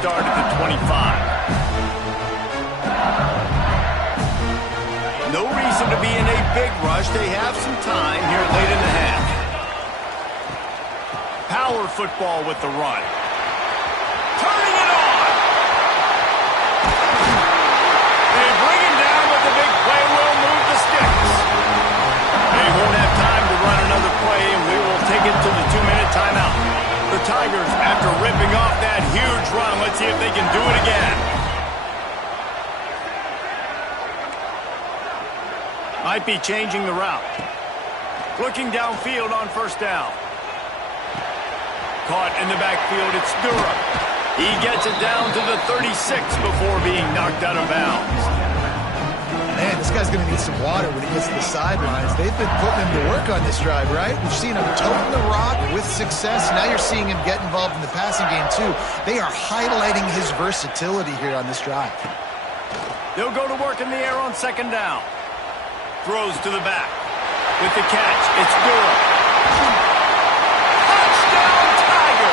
start at the 25. No reason to be in a big rush. They have some time here late in the half. Power football with the run. Turning it on. They bring him down, but the big play will move the sticks. They won't have time to run another play, and we will take it to the 2-minute timeout. The Tigers, after ripping off that huge run, let's see if they can do it again. Might be changing the route. Looking downfield on first down. Caught in the backfield, it's Durham. He gets it down to the 36 before being knocked out of bounds. Man, this guy's going to need some water when he gets to the sidelines. They've been putting him to work on this drive, right? We've seen him toting the rock with success. Now you're seeing him get involved in the passing game, too. They are highlighting his versatility here on this drive. They'll go to work in the air on second down. Throws to the back. With the catch, it's Durham. Touchdown, Tiger!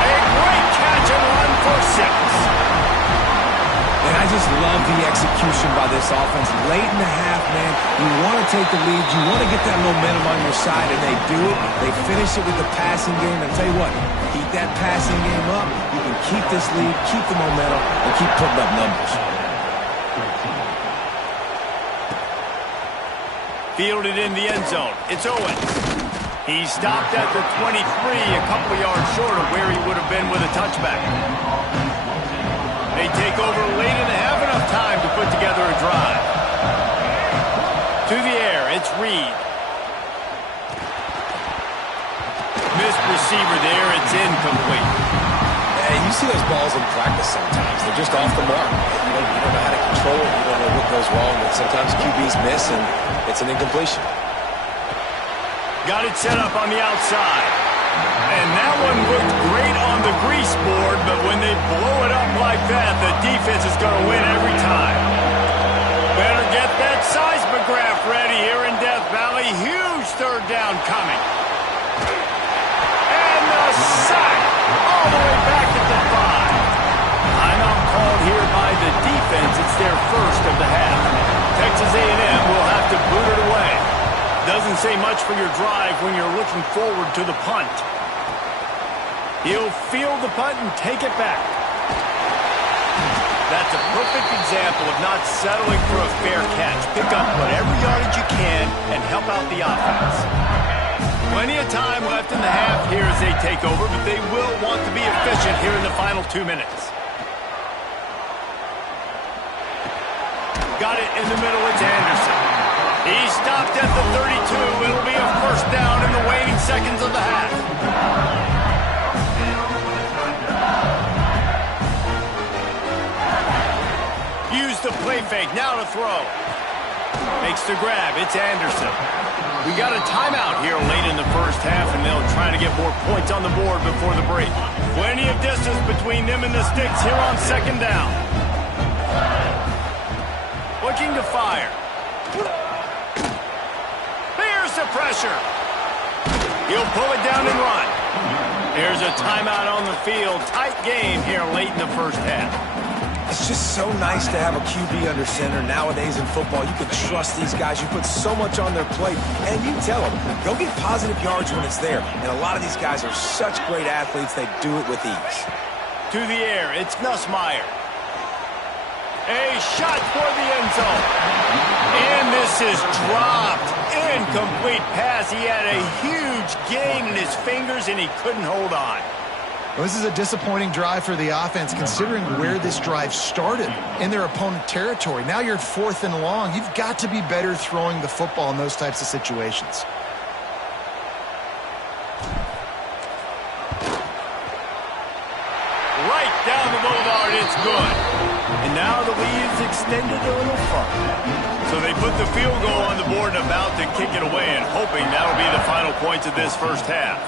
A great catch and run for 6. And I just love the execution by this offense. Late in the half, man, you want to take the lead. You want to get that momentum on your side, and they do it. They finish it with the passing game. And I'll tell you what, keep that passing game up. You can keep this lead, keep the momentum, and keep putting up numbers. Fielded in the end zone. It's Owens. He stopped at the 23, a couple yards short of where he would have been with a touchback. They take over late in the half, enough time to put together a drive. To the air, it's Reed. Missed receiver there, it's incomplete. Hey, you see those balls in practice sometimes. They're just off the mark. You don't know how to control it. You don't know what goes wrong. And sometimes QBs miss, and it's an incompletion. Got it set up on the outside. And that one looked great on the grease board, but when they blow it up like that, the defense is going to win every time. Better get that seismograph ready here in Death Valley. Huge third down coming. And the sack all the way back at the 5. Timeout called here by the defense. It's their first of the half. Texas A&M will have to boot it away. Doesn't say much for your drive when you're looking forward to the punt. He'll field the punt and take it back. That's a perfect example of not settling for a fair catch. Pick up whatever yardage you can and help out the offense. Plenty of time left in the half here as they take over, but they will want to be efficient here in the final 2 minutes. Got it in the middle, it's Anderson. He stopped at the 32. It'll be a first down in the waning seconds of the half. Use the play fake, now to throw. Makes the grab, it's Anderson. We got a timeout here late in the first half, and they'll try to get more points on the board before the break. Plenty of distance between them and the sticks here on second down. Looking to fire. Here's the pressure. He'll pull it down and run. There's a timeout on the field. Tight game here late in the first half. It's just so nice to have a QB under center. Nowadays in football, you can trust these guys. You put so much on their plate, and you tell them, go get positive yards when it's there. And a lot of these guys are such great athletes, they do it with ease. To the air, it's Nussmeier. A shot for the end zone. And this is dropped. Incomplete pass. He had a huge gain in his fingers, and he couldn't hold on. Well, this is a disappointing drive for the offense, considering where this drive started, in their opponent territory. Now you're 4th and long. You've got to be better throwing the football in those types of situations. Right down the boulevard, it's good. And now the lead is extended a little further. So they put the field goal on the board and about to kick it away, and hoping that'll be the final points of this first half.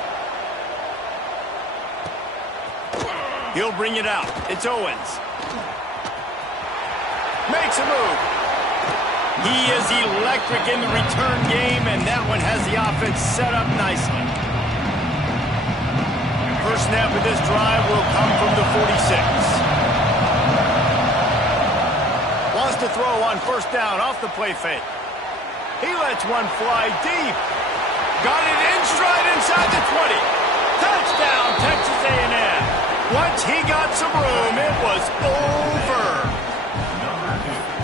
He'll bring it out. It's Owens. Makes a move. He is electric in the return game, and that one has the offense set up nicely. First snap of this drive will come from the 46. on first down off the play fake. He lets one fly deep. Got it in stride inside the 20. Touchdown, Texas A&M. Once he got some room, it was over.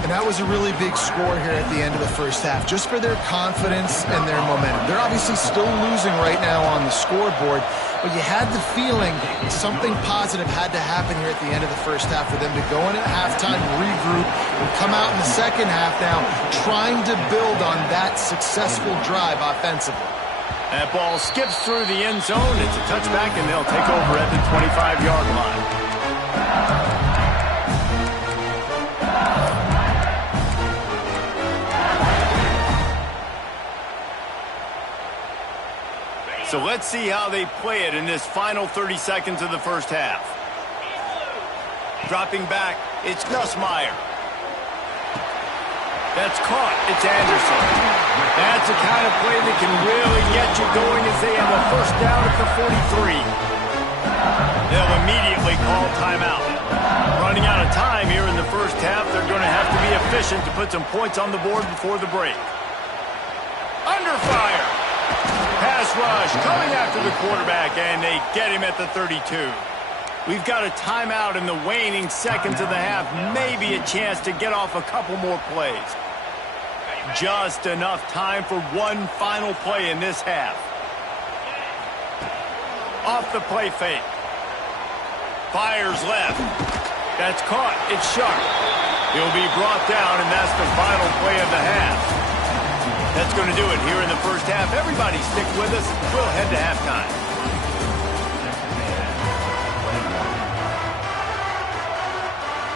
And that was a really big score here at the end of the first half, just for their confidence and their momentum. They're obviously still losing right now on the scoreboard, but you had the feeling something positive had to happen here at the end of the first half for them to go in at halftime, regroup, and come out in the second half now trying to build on that successful drive offensively. That ball skips through the end zone. It's a touchback, and they'll take over at the 25-yard line. So let's see how they play it in this final 30 seconds of the first half. Dropping back, it's Nussmeier. That's caught. It's Anderson. That's the kind of play that can really get you going as they have a first down at the 43. They'll immediately call timeout. Running out of time here in the first half, they're going to have to be efficient to put some points on the board before the break. Under fire. Pass rush coming after the quarterback, and they get him at the 32. We've got a timeout in the waning seconds of the half. Maybe a chance to get off a couple more plays. Just enough time for one final play in this half. Off the play fake. Fires left. That's caught. It's sharp. He'll be brought down, and that's the final play of the half. That's going to do it here in the first half. Everybody stick with us. We'll head to halftime.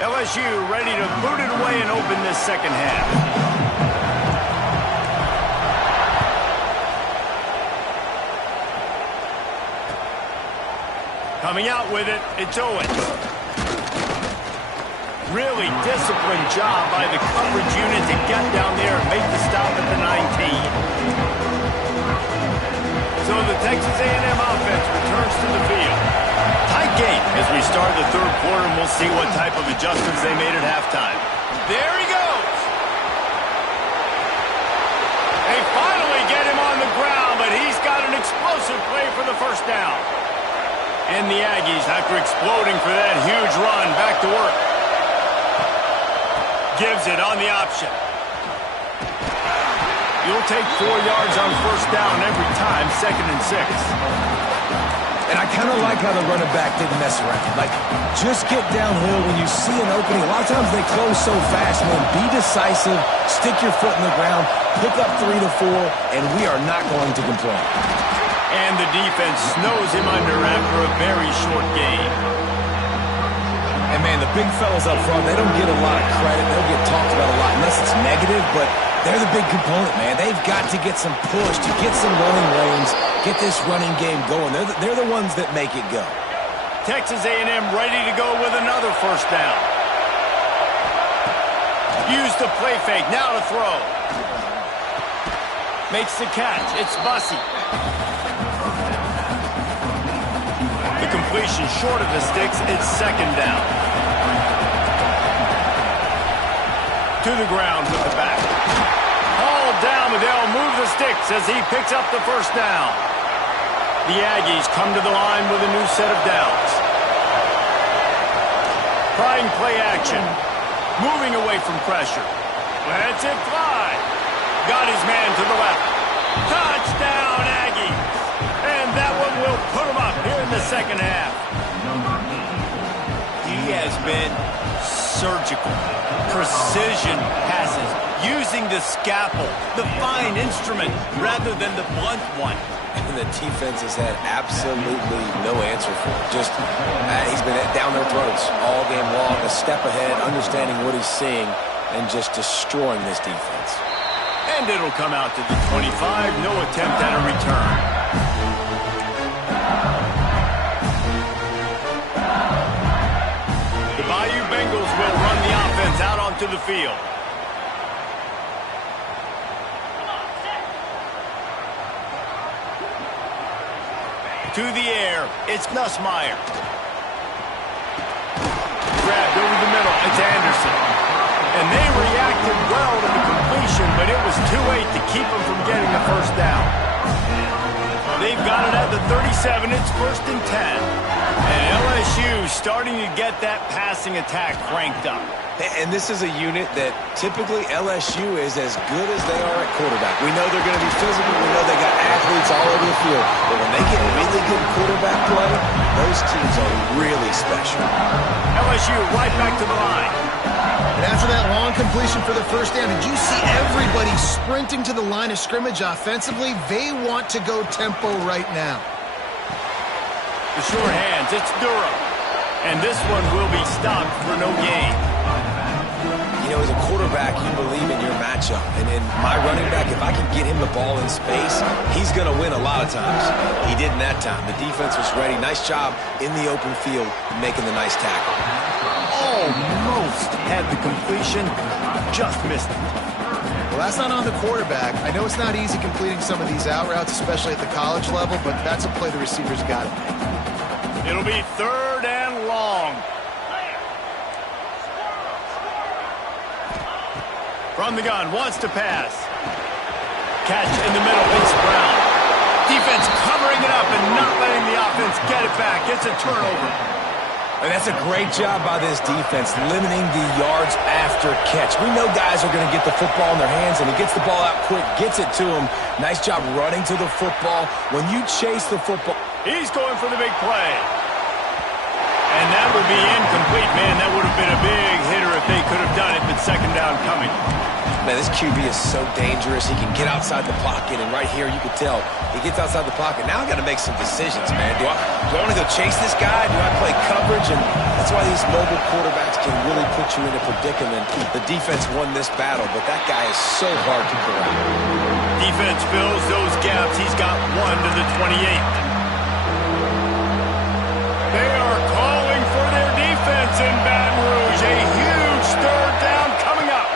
LSU ready to boot it away and open this second half. Coming out with it, it's Owens. Really disciplined job by the coverage unit to get down there and make the stop at the 19. So the Texas A&M offense returns to the field. Tight game as we start the third quarter, and we'll see what type of adjustments they made at halftime. There he goes. They finally get him on the ground, but he's got an explosive play for the first down. And the Aggies, after exploding for that huge run, back to work. Gives it on the option. You'll take 4 yards on first down every time, 2nd and 6. And I kind of like how the running back didn't mess around. Like, just get downhill when you see an opening. A lot of times they close so fast, man. Be decisive, stick your foot in the ground, pick up 3 to 4, and we are not going to complain. And the defense snows him under after a very short game. And, man, the big fellas up front, they don't get a lot of credit. They'll get talked about a lot unless it's negative, but they're the big component, man. They've got to get some push, to get some running lanes, get this running game going. They're the ones that make it go. Texas A&M ready to go with another first down. Use the play fake, now to throw. Makes the catch, it's Bussey. The completion short of the sticks, it's 2nd down. To the ground with the back. Hauled down, but they'll move the sticks as he picks up the first down. The Aggies come to the line with a new set of downs. Trying play action. Moving away from pressure. Lets it fly. Got his man to the left. Touchdown, Aggies. And that one will put him up here in the second half. He has been surgical. Precision passes. Using the scalpel, the fine instrument, rather than the blunt one. And the defense has had absolutely no answer for it. Just, he's been down their throats all game long, a step ahead, understanding what he's seeing, and just destroying this defense. And it'll come out to the 25, no attempt at a return. The Bayou Bengals will run the offense out onto the field. To the air, it's Nussmeier. Grabbed over the middle, it's Anderson. And they reacted well to the completion, but it was too late to keep them from getting the first down. They've got it at the 37. It's 1st and 10. And LSU starting to get that passing attack cranked up. And this is a unit that typically LSU is as good as they are at quarterback. We know they're going to be physical. We know they got athletes all over the field. But when they get really good quarterback play, those teams are really special. LSU right back to the line. And after that long completion for the first down, did you see everybody sprinting to the line of scrimmage offensively? They want to go tempo right now. The short hands, it's Durham. And this one will be stopped for no gain. You know, as a quarterback, you believe in your matchup. And in my running back, if I can get him the ball in space, he's going to win a lot of times. He didn't that time. The defense was ready. Nice job in the open field making the nice tackle. Almost had the completion, just missed it. Well, that's not on the quarterback. I know it's not easy completing some of these out routes, especially at the college level, but that's a play the receiver's got to make. It'll be 3rd and long. From the gun, wants to pass. Catch in the middle, it's Brown. Defense covering it up and not letting the offense get it back. It's a turnover. And that's a great job by this defense, limiting the yards after catch. We know guys are going to get the football in their hands, and he gets the ball out quick, gets it to him. Nice job running to the football. When you chase the football... He's going for the big play. And that would be incomplete. Man, that would have been a big hitter if they could have done it, but 2nd down coming. Man, this QB is so dangerous. He can get outside the pocket, and right here you can tell he gets outside the pocket. Now I got to make some decisions, man. Do I want to go chase this guy? Do I play coverage? And that's why these mobile quarterbacks can really put you in a predicament. The defense won this battle, but that guy is so hard to corral. Defense fills those gaps. He's got 1 to the 28. They are calling for their defense in Baton Rouge. A huge 3rd down coming up.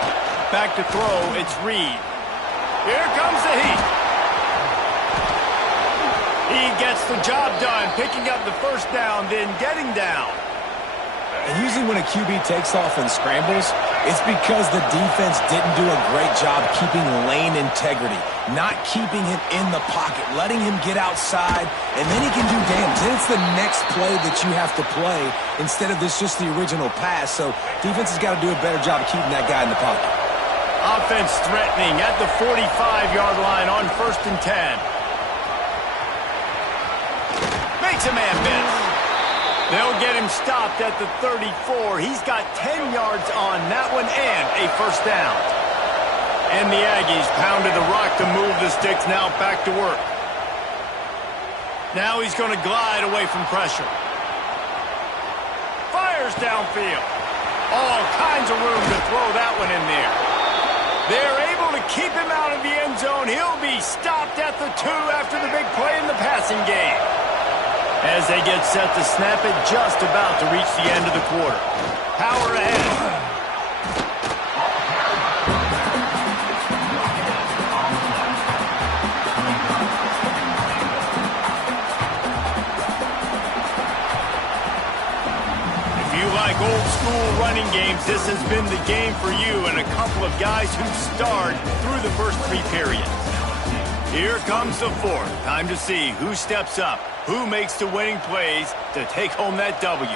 Back to throw, it's Reed. Here comes the heat. He gets the job done, picking up the 1st down, then getting down. And usually when a QB takes off and scrambles, it's because the defense didn't do a great job keeping lane integrity, not keeping him in the pocket, letting him get outside, and then he can do damage. Then it's the next play that you have to play instead of this just the original pass. So defense has got to do a better job of keeping that guy in the pocket. Offense threatening at the 45-yard line on 1st and 10. Makes a man miss. They'll get him stopped at the 34. He's got 10 yards on that one and a 1st down. And the Aggies pounded the rock to move the sticks, now back to work. Now he's going to glide away from pressure. Fires downfield. All kinds of room to throw that one in there. They're able to keep him out of the end zone. He'll be stopped at the 2 after the big play in the passing game. As they get set to snap it, just about to reach the end of the quarter. Power ahead. If you like old school running games, this has been the game for you and a couple of guys who starred through the first 3 periods. Here comes the 4th. Time to see who steps up. Who makes the winning plays to take home that W?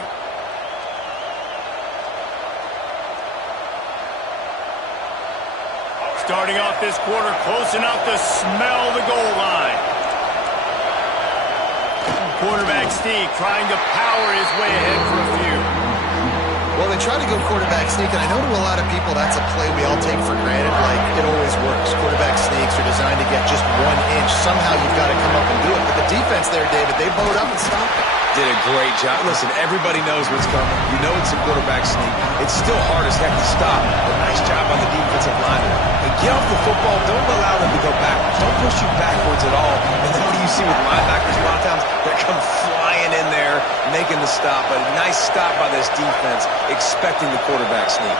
Starting off this quarter close enough to smell the goal line. Quarterback Steve trying to power his way ahead for a few. Well, they try to go quarterback sneak, and I know to a lot of people that's a play we all take for granted. Like, it always works. Quarterback sneaks are designed to get just 1 inch. Somehow you've got to come up and do it. But the defense there, David, they bowed up and stopped it. Did a great job. Listen, everybody knows what's coming. You know it's a quarterback sneak. It's still hard as heck to stop. But nice job on the defensive line. And get off the football. Don't allow them to go backwards. Don't push you backwards at all. And then what do you see with linebackers? A lot of times they come flying in there, making the stop. But a nice stop by this defense, expecting the quarterback sneak.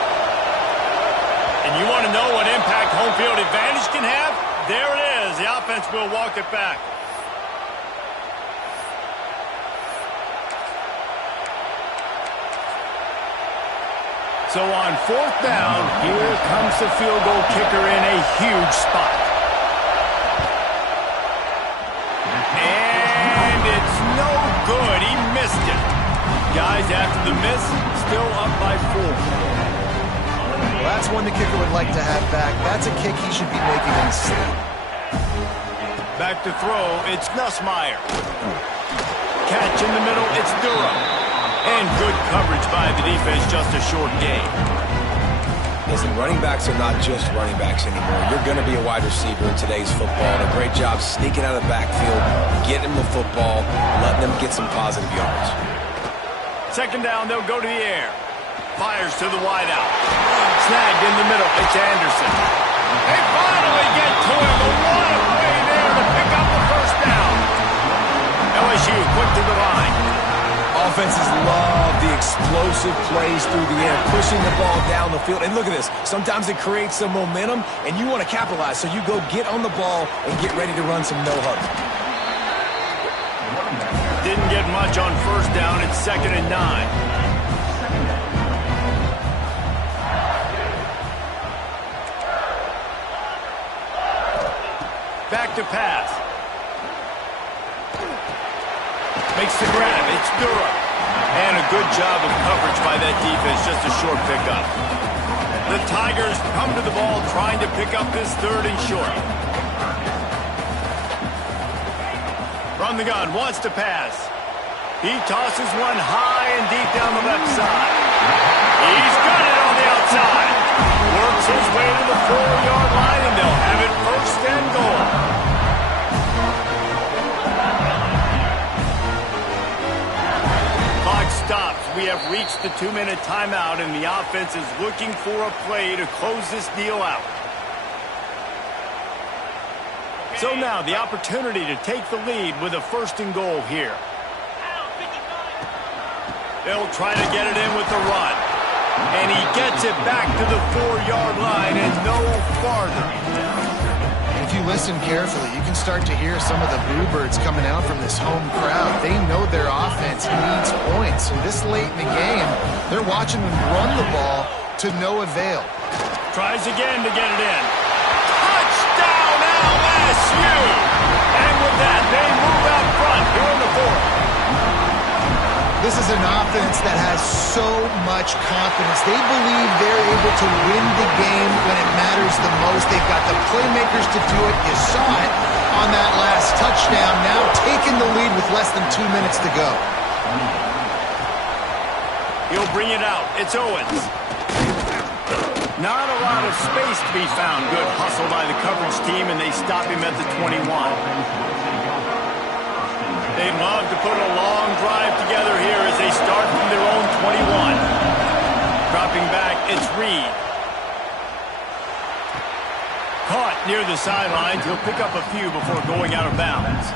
And you want to know what impact home field advantage can have? There it is. The offense will walk it back. So on 4th down, here comes the field goal kicker in a huge spot. And it's no good. He missed it. Guys, after the miss, still up by 4. Well, that's one the kicker would like to have back. That's a kick he should be making in his sleep. Back to throw, it's Nussmeier. Catch in the middle, it's Durham. And good coverage by the defense, just a short gain. Listen, running backs are not just running backs anymore. You're going to be a wide receiver in today's football. And a great job sneaking out of the backfield, getting them the football, letting them get some positive yards. 2nd down, they'll go to the air. Fires to the wideout. Snagged in the middle, it's Anderson. They finally get to him. A lot of play there to pick up the 1st down. LSU quick to the line. Offenses love the explosive plays through the air, pushing the ball down the field. And look at this. Sometimes it creates some momentum, and you want to capitalize. So you go get on the ball and get ready to run some no-huddle. Didn't get much on 1st down. It's 2nd and 9. Back to pass. Makes the grab. It's Durham. And a good job of coverage by that defense. Just a short pickup. The Tigers come to the ball trying to pick up this 3rd and short. From the gun, wants to pass. He tosses one high and deep down the left side. He's got it on the outside. Works his way to the 4-yard line, and they'll have it 1st and goal. Clock stops. We have reached the 2-minute timeout, and the offense is looking for a play to close this deal out. So now the opportunity to take the lead with a 1st and goal here. They'll try to get it in with the run. And he gets it back to the 4-yard line and no farther. If you listen carefully, you can start to hear some of the bluebirds coming out from this home crowd. They know their offense needs points. And this late in the game, they're watching them run the ball to no avail. Tries again to get it in. Touchdown LSU! And with that, they move out front here in the 4th. This is an offense that has so much confidence. They believe they're able to win the game when it matters the most. They've got the playmakers to do it. You saw it on that last touchdown. Now taking the lead with less than 2 minutes to go. He'll bring it out. It's Owens. Not a lot of space to be found. Good hustle by the coverage team, and they stop him at the 21. They'd love to put a long drive together here as they start from their own 21. Dropping back, it's Reed. Caught near the sidelines. He'll pick up a few before going out of bounds.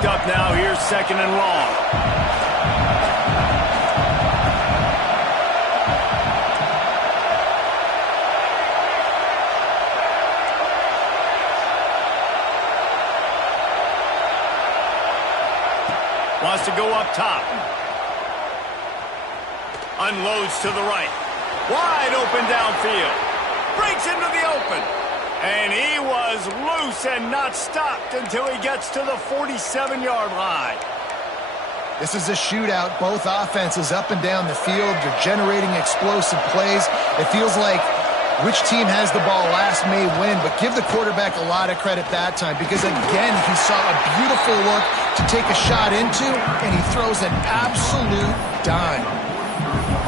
Up now, here's 2nd and long. Wants to go up top. Unloads to the right. Wide open downfield. Breaks into the open. And he was loose and not stopped until he gets to the 47-yard line. This is a shootout. Both offenses up and down the field. They're generating explosive plays. It feels like which team has the ball last may win, but give the quarterback a lot of credit that time because, again, he saw a beautiful look to take a shot into, and he throws an absolute dime.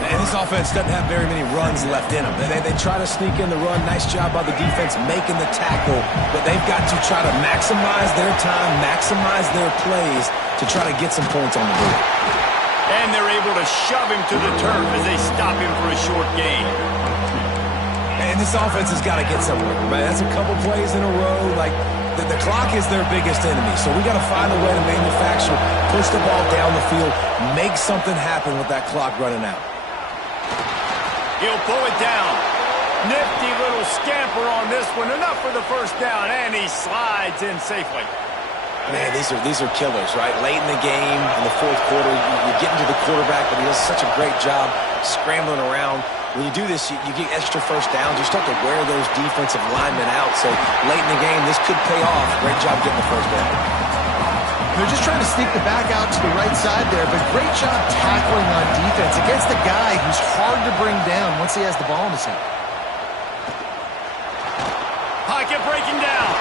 And this offense doesn't have very many runs left in them. They try to sneak in the run. Nice job by the defense making the tackle. But they've got to try to maximize their time, maximize their plays to try to get some points on the board. And they're able to shove him to the turf as they stop him for a short gain. And this offense has got to get somewhere, man. That's a couple plays in a row. Like, the clock is their biggest enemy, so we got to find a way to manufacture, push the ball down the field, make something happen with that clock running out. He'll pull it down. Nifty little scamper on this one. Enough for the first down, and he slides in safely. Man, these are killers, right? Late in the game, in the fourth quarter, you're getting to the quarterback, but he does such a great job scrambling around. When you do this, you get extra first downs. You start to wear those defensive linemen out. So late in the game, this could pay off. Great job getting the first down. They're just trying to sneak the back out to the right side there, but great job tackling on defense against the guy who's hard to bring down once he has the ball in his hand. Pocket breaking down.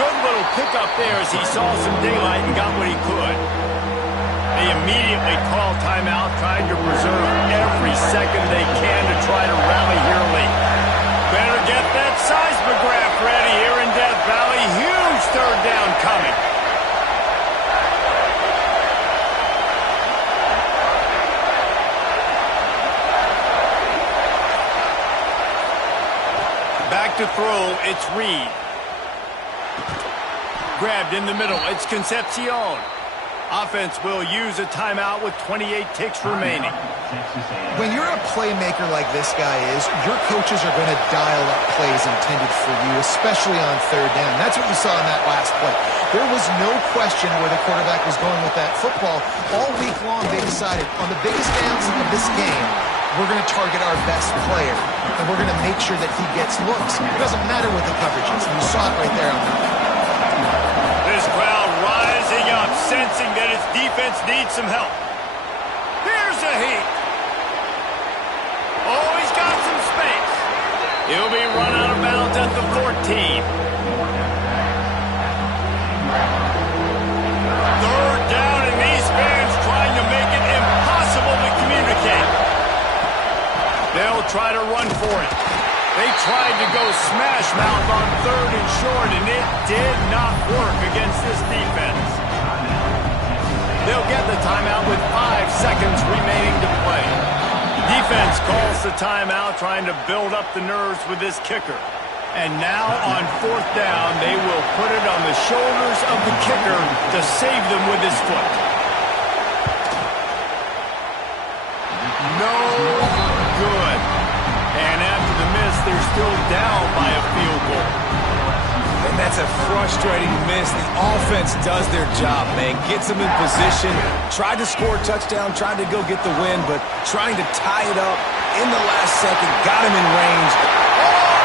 Good little pickup there as he saw some daylight and got what he could. They immediately call timeout, trying to preserve every second they can to try to rally here late. Better get that seismograph ready here in Death Valley. Huge third down coming. Back to throw, it's Reed. Grabbed in the middle, it's Concepcion. Offense will use a timeout with 28 ticks remaining. When you're a playmaker like this guy is, your coaches are going to dial up plays intended for you, especially on third down. That's what you saw in that last play. There was no question where the quarterback was going with that football. All week long, they decided on the biggest downs of this game, we're going to target our best player, and we're going to make sure that he gets looks. It doesn't matter what the coverage is. You saw it right there on that. This crowd rising up, sensing that its defense needs some help. Here's a heat. Oh, he's got some space. He'll be run out of bounds at the 14. Third down, and these fans trying to make it impossible to communicate. They'll try to run for it. They tried to go smash mouth on third and short, and it did not work against this defense. They'll get the timeout with 5 seconds remaining to play. Defense calls the timeout, trying to build up the nerves with this kicker. And now on fourth down, they will put it on the shoulders of the kicker to save them with his foot. No good. And after the miss, they're still down by a field goal. And that's a frustrating miss. The offense does their job, man. Gets them in position. Tried to score a touchdown, tried to go get the win, but trying to tie it up in the last second. Got him in range. Oh!